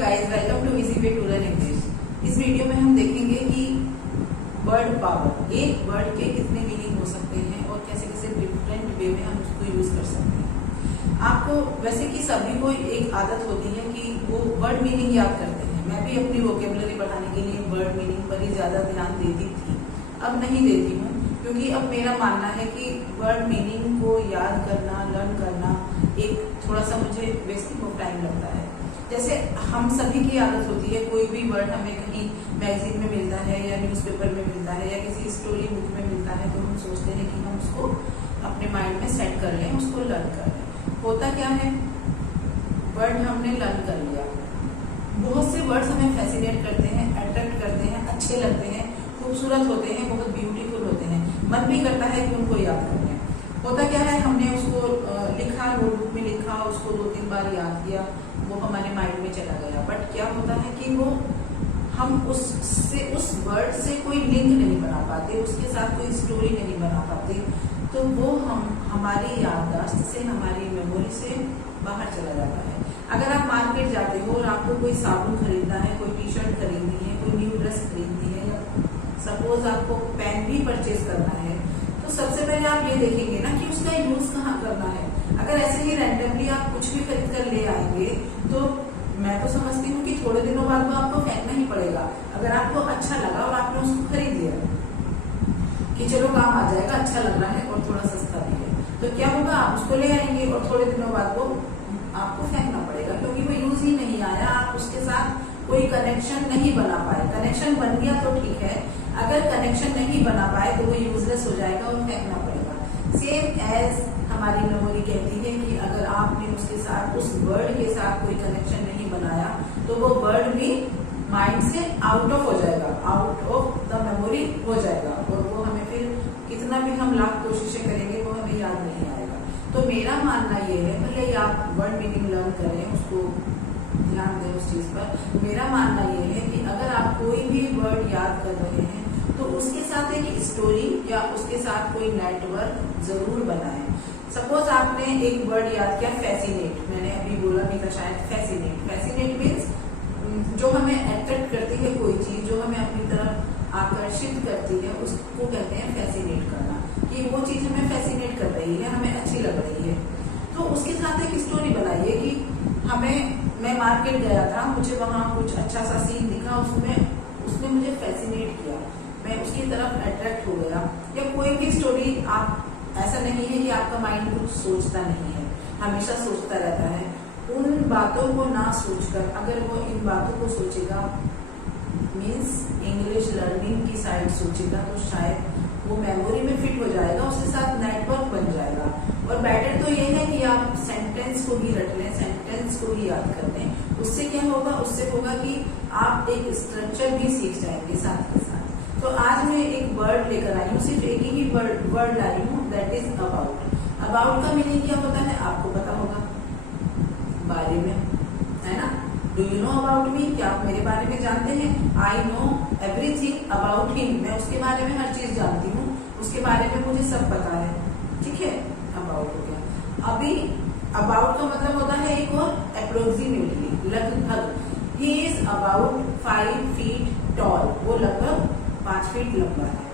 Guys, welcome to easy way to learn English. इस video में हम देखेंगे कि वर्ड पावर, एक वर्ड के कितने मीनिंग हो सकते हैं और कैसे कैसे डिफरेंट वे में हम उसको यूज कर सकते हैं। आपको वैसे कि सभी को एक आदत होती है कि वो वर्ड मीनिंग याद करते हैं। मैं भी अपनी वोकेबलरी बढ़ाने के लिए वर्ड मीनिंग पर ही ज्यादा ध्यान देती थी, अब नहीं देती हूँ, क्योंकि अब मेरा मानना है कि वर्ड मीनिंग को याद करना, लर्न करना एक थोड़ा सा मुझे वेस्टिंग ऑफ टाइम लगता है। जैसे हम सभी की आदत होती है, कोई भी वर्ड हमें कहीं मैगजीन में मिलता है या न्यूज़पेपर में मिलता है या किसी स्टोरी बुक में मिलता है, तो हम सोचते हैं कि हम उसको अपने माइंड में सेट कर लें, उसको लर्न कर लें। होता क्या है, वर्ड हमने लर्न कर लिया, बहुत से वर्ड्स हमें फैसिनेट करते हैं, अट्रैक्ट करते हैं, अच्छे लगते हैं, खूबसूरत होते हैं, बहुत ब्यूटीफुल होते हैं, मन भी करता है कि उनको याद कर लें। होता क्या है, हमने उसको लिखा, नोटबुक में लिखा, उसको 2-3 बार याद किया, वो हमारे माइंड में चला गया। बट क्या होता है कि वो हम उस वर्ड से कोई लिंक नहीं बना पाते, उसके साथ कोई स्टोरी नहीं बना पाते, तो वो हमारी याददाश्त से, हमारी मेमोरी से बाहर चला जाता है। अगर आप मार्केट जाते हो और आपको कोई साबुन खरीदना है, कोई टी शर्ट खरीदनी है, कोई न्यू ड्रेस खरीदनी है, या सपोज आपको पेन भी परचेज करना है, तो सबसे पहले आप ये देखेंगे ना कि उसका यूज कहाँ करना है। अगर ऐसे ही रैंडमली आप कुछ भी खरीद कर ले आएंगे, तो मैं तो समझती हूँ कि थोड़े दिनों बाद वो आपको फेंकना ही पड़ेगा। अगर आपको अच्छा लगा और आपने उसको खरीद लिया कि चलो काम आ जाएगा, अच्छा लग रहा है और थोड़ा सस्ता भी है, तो क्या होगा, आप उसको ले आएंगे और थोड़े दिनों बाद वो आपको फेंकना पड़ेगा, क्योंकि वो यूज ही नहीं आया, आप उसके साथ कोई कनेक्शन नहीं बना पाए। कनेक्शन बन गया तो ठीक है, अगर कनेक्शन नहीं बना पाए तो वो यूजलेस हो जाएगा और फेंकना पड़ेगा। सेम एज हमारी मेमोरी कहती है कि अगर आपने उसके साथ, उस वर्ड के साथ कोई कनेक्शन नहीं बनाया, तो वो वर्ड भी माइंड से आउट ऑफ हो जाएगा, आउट ऑफ द मेमोरी हो जाएगा, और वो हमें फिर कितना भी हम लाख कोशिशें करेंगे वो हमें याद नहीं आएगा। तो मेरा मानना ये है, भले ही आप वर्ड मीनिंग लर्न करें, उसको ध्यान दें उस चीज पर, मेरा मानना ये है कि अगर आप कोई भी वर्ड याद कर रहे हैं तो उसके साथ एक स्टोरी या उसके साथ कोई नेटवर्क जरूर बनाएं। सपोज आपने एक वर्ड याद किया, फैसिनेट, मैंने अभी बोला भी था शायद, फैसिनेट। फैसिनेट मीन्स जो हमें अट्रैक्ट करती है, कोई चीज जो हमें अपनी तरफ आकर्षित करती है, उसको कहते हैं फैसिनेट करना, कि वो चीज हमें फैसिनेट कर रही है, हमें अच्छी लग रही है। तो उसके साथ एक स्टोरी बनाइए कि मैं मार्केट गया था, मुझे वहां कुछ अच्छा सा सीन दिखा, उसने मुझे फैसिनेट किया, मैं उसकी तरफ अट्रैक्ट हो गया। या कोई भी स्टोरी, आप ऐसा नहीं है कि आपका माइंड कुछ सोचता नहीं है, हमेशा सोचता रहता है। उन बातों को ना सोचकर अगर वो इन बातों को सोचेगा, मीन्स इंग्लिश लर्निंग की साइड सोचेगा, तो शायद वो मेमोरी में फिट हो जाएगा, उसके साथ नेटवर्क बन जाएगा। और बेटर तो ये है कि आप सेंटेंस को भी रट लें, सेंटेंस को भी याद कर लें। उससे क्या होगा, उससे होगा कि आप एक स्ट्रक्चर भी सीख जाएंगे साथ के साथ। तो आज मैं एक वर्ड लेकर आई हूँ, सिर्फ एक ही वर्ड लाई हूँ, दैट इज अबाउट। अबाउट का मीनिंग क्या होता है, आपको पता होगा, बारे में, है ना। Do you know about me, क्या आप मेरे बारे में जानते हैं। I know everything about him, मैं उसके बारे में हर चीज जानती हूँ, उसके बारे में मुझे सब पता है, ठीक है, अबाउट हो गया। अभी अबाउट का मतलब होता है एक और, अप्रोक्सीमेटली, लगभग। He is about 5 feet tall, वो लगभग 5 फीट लंबा है।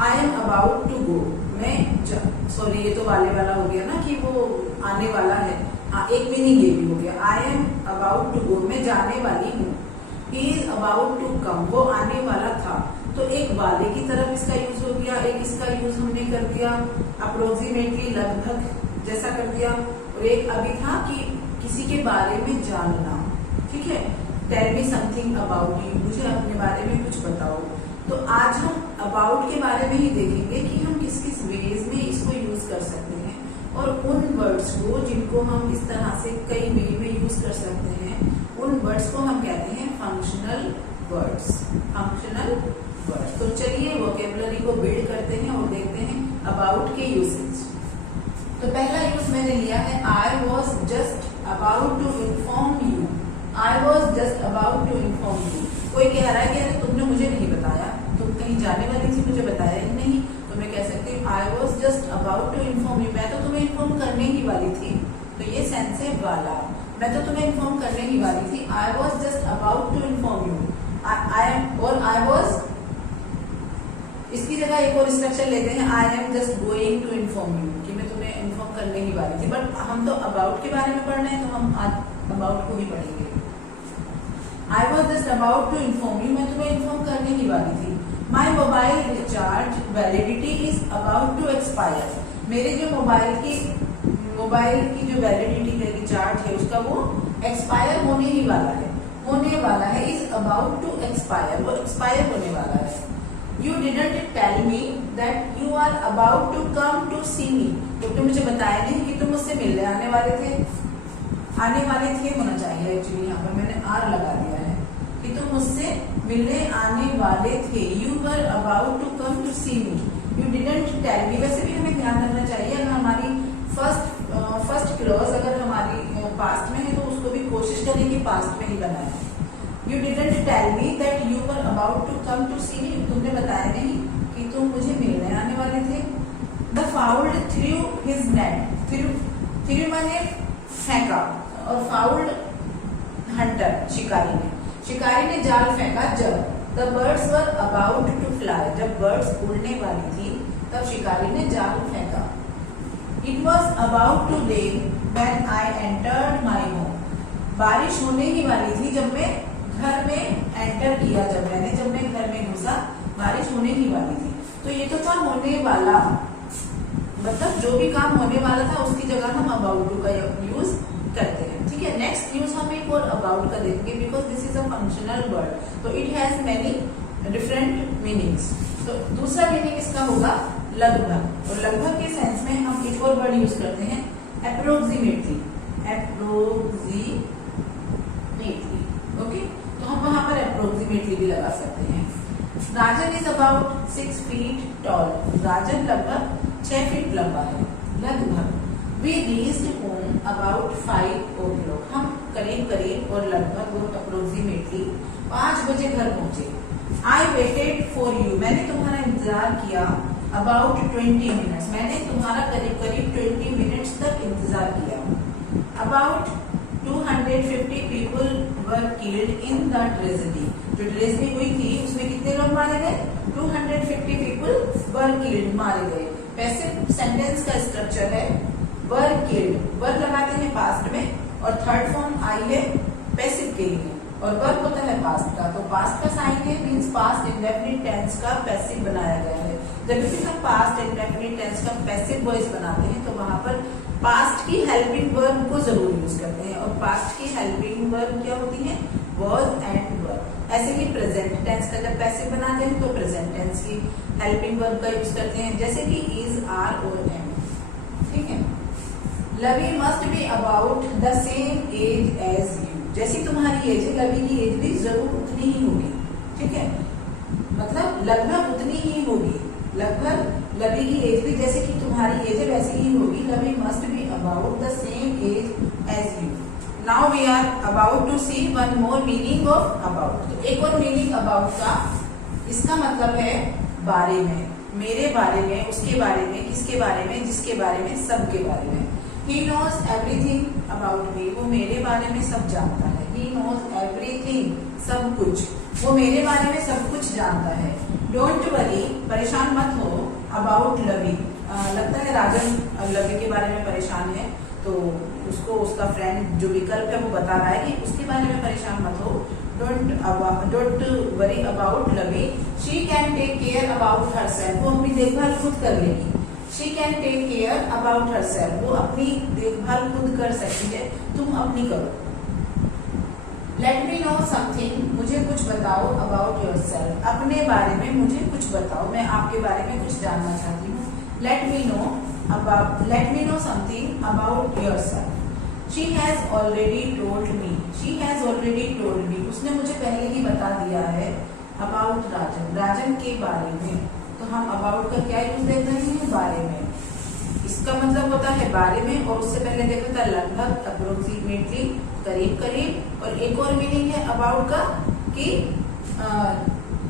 I am about to go, मैं, सॉरी ये तो वाले वाला हो गया ना, कि वो आने वाला है। हाँ, एक मीनिंग ये भी हो गया, I am about to go, मैं जाने वाली हूँ। He is about to come, वो आने वाला था। तो एक वाले की तरफ इसका यूज हो गया, एक इसका यूज हमने कर दिया अप्रोक्सीमेटली, लगभग जैसा कर दिया, और एक अभी था कि किसी के बारे में जानना, ठीक है, tell me something about you, मुझे अपने बारे में कुछ बताओ। तो आज हम अबाउट के बारे में ही देखेंगे कि हम किस किस वेज में इसको यूज कर सकते हैं, और उन वर्ड्स को जिनको हम इस तरह से कई वे में यूज कर सकते हैं, उन वर्ड्स को हम कहते हैं फंक्शनल वर्ड्स। Functional words. तो चलिए वोकेबलरी को बिल्ड करते हैं और देखते हैं अबाउट के यूसेज। तो पहला यूज मैंने लिया है, I was just about to inform you. I was just about to inform you. कोई कह रहा है कि अरे तुमने मुझे नहीं बताया, तुम कहीं जाने वाली थी, मुझे बताया ही नहीं, तो मैं कह सकती हूँ I was just about to inform you, मैं तो तुम्हें इन्फॉर्म करने ही वाली थी। तो ये सेंस है वाला, मैं तो तुम्हें इन्फॉर्म करने ही वाली थी। I was just about to inform you. I was, इसकी जगह एक और स्ट्रक्चर लेते हैं, I am just going to inform you, कि मैं तुम्हें इन्फॉर्म करने ही वाली थी। बट हम तो अबाउट के बारे में पढ़ रहे हैं, तो हम आज अबाउट को ही पढ़ेंगे। I was just about to inform you, मैं तुम्हें इन्फॉर्म करने ही वाली थी। My mobile recharge validity is about to expire, मेरे जो मोबाइल की जो वैलिडिटी है, रिचार्ज है, उसका वो एक्सपायर होने ही वाला है, इज अबाउट टू एक्सपायर, वो एक्सपायर होने वाला है। You didn't tell me that you are about to come to see me, तुमने मुझे बताया नहीं कि तुम मुझसे मिलने आने वाले थे। आने वाले थे होना चाहिए एक्चुअली, यहाँ पर मैंने आर लगा दिया है, कि तुम मुझसे मिलने आने वाले थे। You were about to come to see me, you didn't tell me। वैसे भी हमें ध्यान रखना चाहिए, अगर हमारी फर्स्ट क्लॉज अगर हमारी पास्ट में है तो उसको भी कोशिश करें कि पास्ट में ही बनाए। You didn't tell me that you were about to come to see me, तुमने बताया नहीं कि तुम मुझे मिलने आने वाले थे। The fowl threw his net, threw माने फेंका, और fowl hunter शिकारी ने जाल फेंका जब the birds were about to fly, जब birds उड़ने वाली थी तब शिकारी ने जाल फेंका। It was about to rain when I entered my home, बारिश होने ही वाली थी जब मैं घर में एंटर किया, जब मैं घर में घुसा, बारिश होने ही वाली थी। तो ये तो था होने वाला, मतलब जो भी काम होने वाला था उसकी जगह हम अबाउट टू का यूज करते हैं। ठीक है, नेक्स्ट यूज हम एक और अबाउट का देखेंगे, because this is a functional word, तो it has many different meanings. तो दूसरा मीनिंग इसका होगा लगभग, और लगभग के सेंस में हम एक और वर्ड यूज करते हैं अप्रोक्सीमेटली, ओके, तो हम वहां पर अप्रोक्सीमेटली भी लगा सकते हैं। राजन इज अबाउट 6 feet टॉल, राजन लगभग 6 फीट लंबा है, लगभग। We reached home about 5 o'clock, हम करीब और लगभग और अप्रोक्सीमेटली 5 बजे घर पहुंचे। आई वेटेड फॉर यू, मैंने तुम्हारा इंतजार किया अबाउट 20 minutes, मैंने तुम्हारा करीब 20 minutes तक इंतजार किया। About 250 people were killed in the tragedy, जो ट्रेजेडी हुई थी उसमें कितने लोग मारे गए? 250 people were killed, मारे गए। पैसिव सेंटेंस का स्ट्रक्चर है were killed, वर लगाते हैं पास्ट में, और थर्ड फॉर्म आई है पैसिव के लिए, और वर्ब होता है पास्ट का, तो पास्ट का साइन है, मींस पास्ट इंडेफिनिट टेंस का पैसिव बनाया गया है। जब भी हम पास्ट इंडेफिनिट टेंस का पैसिव वॉइस बनाते हैं तो वहां पर पास्ट की हेल्पिंग वर्ब को जरूर यूज करते हैं, और पास्ट की हेल्पिंग वर्ब क्या होती है? Verb and verb. ऐसे ही प्रेजेंट टेंस का जब पैसिव बनाते हैं तो प्रेजेंट टेंस की हेल्पिंग वर्ब का यूज करते हैं, जैसे कि इज, आर और एम। ठीक है, Lovey must be about the same age as you, जैसी तुम्हारी एज है लवी की एज भी जरूर उतनी ही होगी। ठीक है, मतलब लगभग उतनी ही होगी, लगभग लवी की एज भी जैसे कि तुम्हारी एज है वैसी ही होगी। Lovey must be about the same age as you. Now we are about to see one more meaning of about. तो एक और मीनिंग अबाउट का, इसका मतलब है बारे में, मेरे बारे में, उसके बारे में, किसके बारे में, जिसके बारे में, सबके बारे में। He knows everything about me, वो मेरे बारे में सब जानता है। He knows everything, सब कुछ, वो मेरे बारे में सब कुछ जानता है। Don't worry, परेशान मत हो, about लवी। लगता है राजन लवी के बारे में परेशान है, तो उसको उसका फ्रेंड जो विकल्प है वो बता रहा है कि उसके बारे में परेशान मत हो। Don't worry about Lavi, she can take care about herself, वो अपनी देखभाल खुद कर लेगी। She can take care about herself, वो अपनी देखभाल खुद कर सकती है, तुम अपनी करो। Let me know something, मुझे कुछ बताओ about yourself, अपने बारे में मुझे कुछ बताओ, मैं आपके बारे में कुछ जानना चाहती हूँ। Let me know something about yourself. She has already told me, she has already told me, उसने मुझे पहले ही बता दिया है about राजन, राजन के बारे में। तो हम अबाउट का क्या यूज देख रहे हैं? बारे में। इसका मतलब होता है बारे में, और उससे पहले देखा था लगभग, अप्रोक्सीमेटली, करीब। और एक और मीनिंग है अबाउट का कि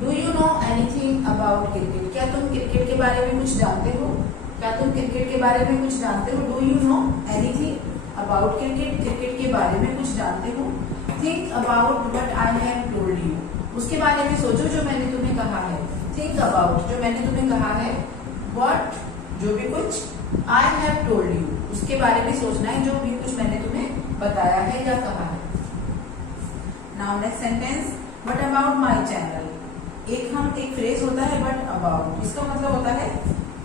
do you know anything about cricket, क्या तुम क्रिकेट के बारे में कुछ जानते हो? क्या तुम क्रिकेट के बारे में कुछ जानते हो? Do you know anything about cricket, cricket के बारे में कुछ जानते हो। Think about what I have told you, उसके बारे में सोचो जो मैंने तुम्हें कहा है। थिंक अबाउट जो मैंने तुम्हें कहा है, व्हाट जो भी कुछ, आई हैव टोल्ड यू उसके बारे में सोचना है जो भी कुछ मैंने तुम्हें बताया है या कहा है। Now next sentence, what about my channel. एक फ्रेज होता है व्हाट अबाउट, इसका मतलब होता है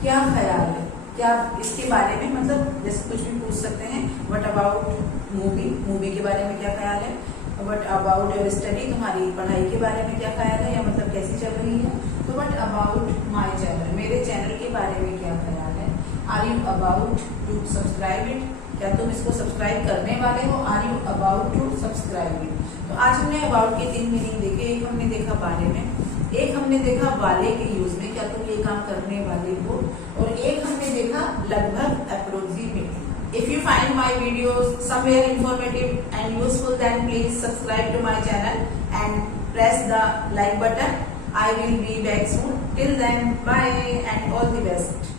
क्या ख्याल है, क्या इसके बारे में, मतलब जैसे कुछ भी पूछ सकते हैं। व्हाट अबाउट मूवी, मूवी के बारे में क्या ख्याल है। व्हाट अबाउट योर स्टडी, तुम्हारी पढ़ाई के बारे में क्या ख्याल है या मतलब कैसी चल रही है। तो व्हाट अबाउट माय चैनल, मेरे चैनल के बारे में क्या ख्याल है। Are you about to subscribe it, क्या तुम इसको सब्सक्राइब करने वाले हो। Are you about to subscribe it. तो आज हमने अबाउट के 3 मीनिंग देखे। एक हमने देखा बारे में, एक हमने देखा वाले के यूज में, क्या तुम ये काम करने वाले हो, और एक हमने देखा लगभग approximately. If you find my videos somewhere informative and useful, then please subscribe to my channel and press the like button. I will be back soon. Till then, bye and all the best.